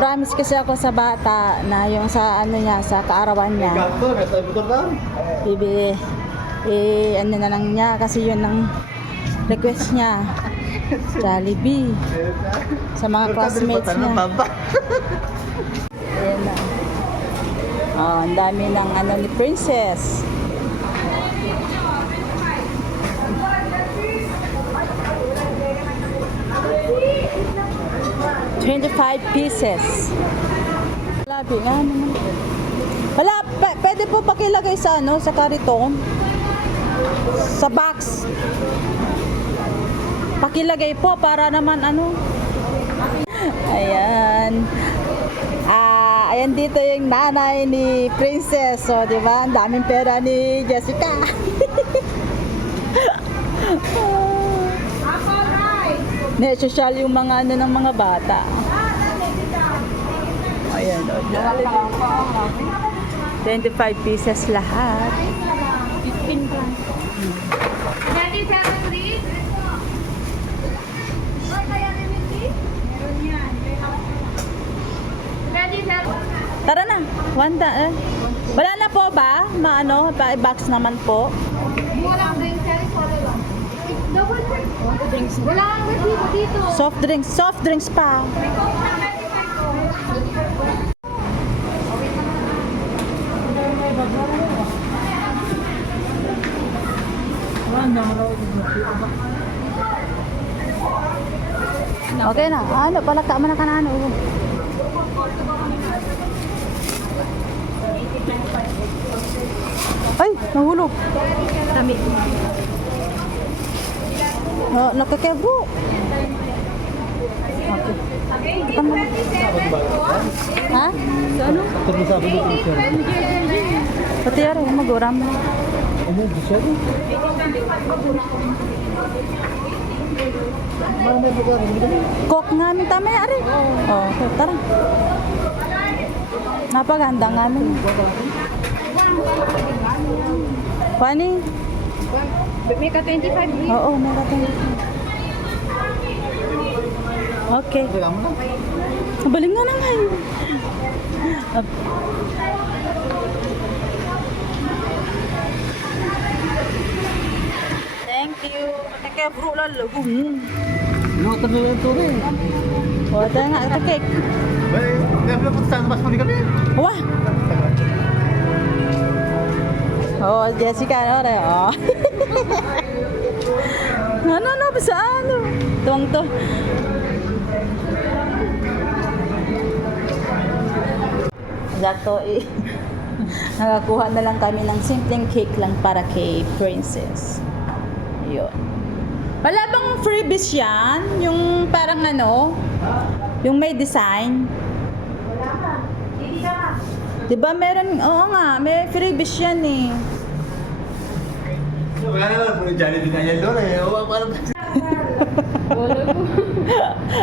Nag-promise kasi ako sa bata na yung sa ano niya, sa kaarawan niya. Bibi, ano na lang niya kasi yun ang request niya. Jollibee. Sa mga classmates niya. Ayan na. Oh, ang dami ng ano ni Princess. $25. Labi nga naman. Wala, pwede po pakilagay sa ano, sa kariton. Sa box. Pakilagay po para naman ano. Ayan. Ayan dito yung nanay ni Princess. So, di ba? Ang daming pera ni Jessica. Ne-social yung mga ano ng mga bata. Ayan, o. $25 lahat. 15 grand. Daddy, 7 Tara na. Wala na po ba? Maano, box naman po. Walang drinks, double drinks. Wala kang resibo dito. Soft drinks pa. Okay na. Ano, palaka man na ka na ano. Ay, nahulog. Kami. Nakakebro. Okay. Tama. Ha? Sa ano? Pati yari, mag-uram. Cook namin tama yari. Oh, okay, tara. Napaganda namin. Pani? May ka 25 Oo, meron tayo. Okay. Baling nga naman. Thank you. Teka, bro, lalo. Luto na yung turo eh. O, ito nga, ito cake. Kaya pala punta sa mas muli kami. Wah! Oh, Jessica, ano rin? Oh. Ano, basta ano? Tuwang to. Zato eh. Nakakuha na lang kami ng simpleng cake lang para kay Princess. Yun. Wala bang freebies yan? Yung parang ano? Yung may design? Diba meron? Oo nga, may freebies yan eh. Wala na lang, puro Jollibee na yan doon eh. Parang...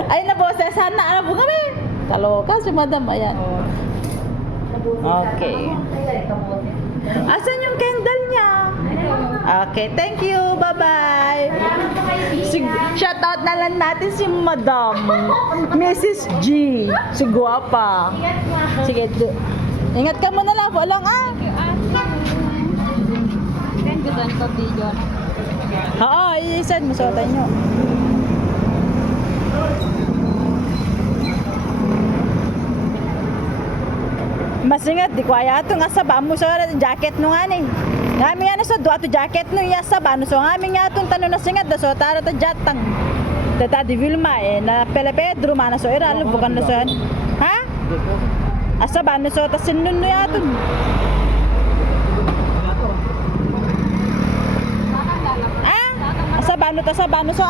Ay naboses, sana ano po kami? Kaloka si madam, ayan. Okay. Asan yung candle niya? Okay, thank you. Bye-bye. Shout out na lang natin si Madam Mrs. G. Si Guapa. Sige, ingat ka muna lang. Walang Send ko doon sa video. Oo, i-send mo sa nyo. Masingat, di ko ayato nga sa bamo sa jacket no nga ni. Ngami nga na sa duwa to jacket no iya sa bano so ngami nga itong tanong na singat da so tara to jatang. Tata di Vilma na Pele Pedro mana so ira bukan na so yan. Ha? Asa bano so ta sinun no yaton. Ah? Asa bano ta sa bano so